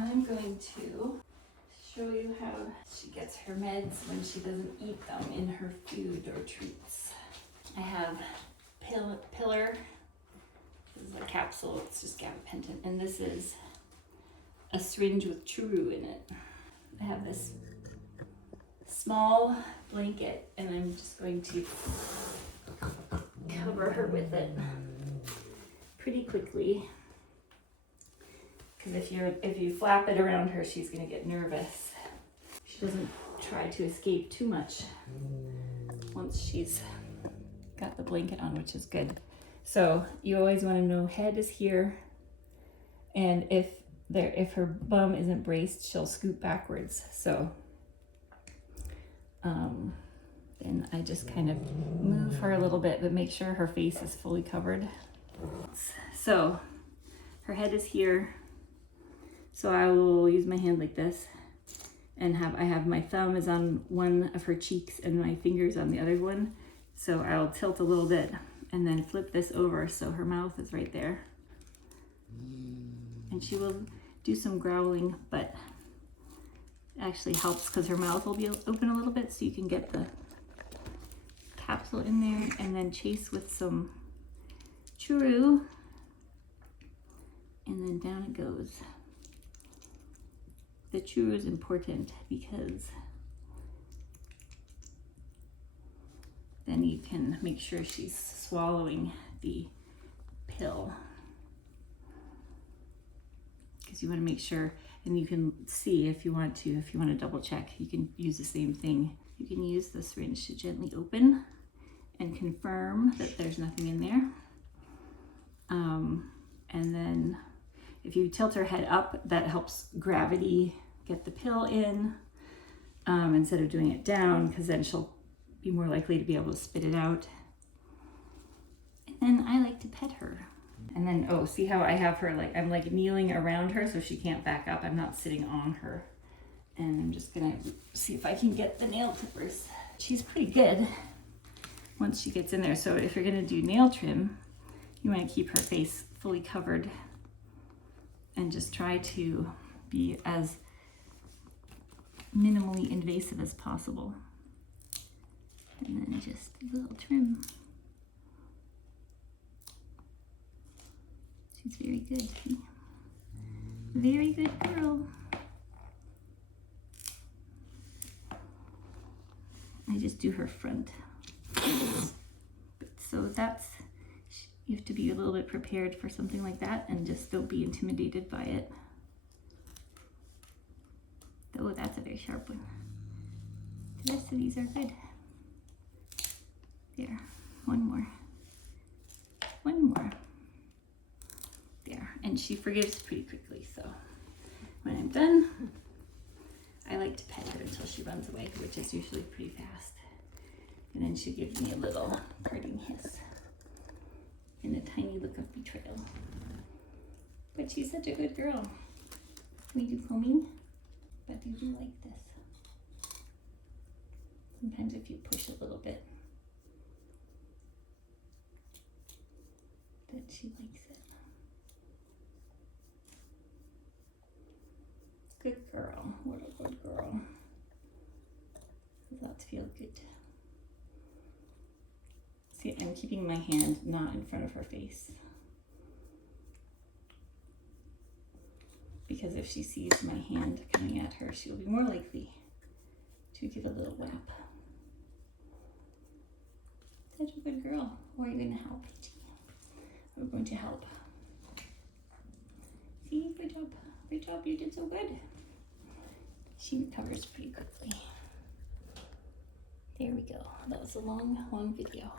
I'm going to show you how she gets her meds when she doesn't eat them in her food or treats. I have Pillar. This is a capsule, it's just gabapentin, and this is a syringe with churu in it. I have this small blanket and I'm just going to cover her with it pretty quickly, because if you flap it around her, she's going to get nervous. She doesn't try to escape too much once she's got the blanket on, which is good. So you always want to know head is here, and if her bum isn't braced, she'll scoot backwards. So then I just kind of move her a little bit, but make sure her face is fully covered. So her head is here. So I will use my hand like this, and I have my thumb is on one of her cheeks and my fingers on the other one. So I'll tilt a little bit and then flip this over so her mouth is right there. And she will do some growling, but it actually helps because her mouth will be open a little bit so you can get the capsule in there, and then chase with some churu, and then down it goes. The churu is important because then you can make sure she's swallowing the pill, because you want to make sure, and you can see if you want to double check, you can use the same thing. You can use the syringe to gently open and confirm that there's nothing in there. And then if you tilt her head up, that helps gravity get the pill in, instead of doing it down, because then she'll be more likely to be able to spit it out. And then I like to pet her. And then, oh, see how I have her, like, I'm like kneeling around her so she can't back up. I'm not sitting on her. And I'm just gonna see if I can get the nail clippers. She's pretty good once she gets in there. So if you're gonna do nail trim, you wanna keep her face fully covered and just try to be as minimally invasive as possible. And then just a little trim. She's very good. See? Very good girl. I just do her front. So you have to be a little bit prepared for something like that, and just don't be intimidated by it. Oh, that's a very sharp one. The rest of these are good. There, one more. One more. There, and she forgives pretty quickly, so when I'm done, I like to pet her until she runs away, which is usually pretty fast. And then she gives me a little parting hiss and a tiny look of betrayal. But she's such a good girl. We do combing, but they do like this. Sometimes if you push a little bit, but she likes it. Good girl. What a good girl. That feels good. See, I'm keeping my hand not in front of her face, because if she sees my hand coming at her, she'll be more likely to give a little whap. Such a good girl. Or are you going to help, Peachy? We're going to help. See, good job. Great job, you did so good. She recovers pretty quickly. There we go. That was a long, long video.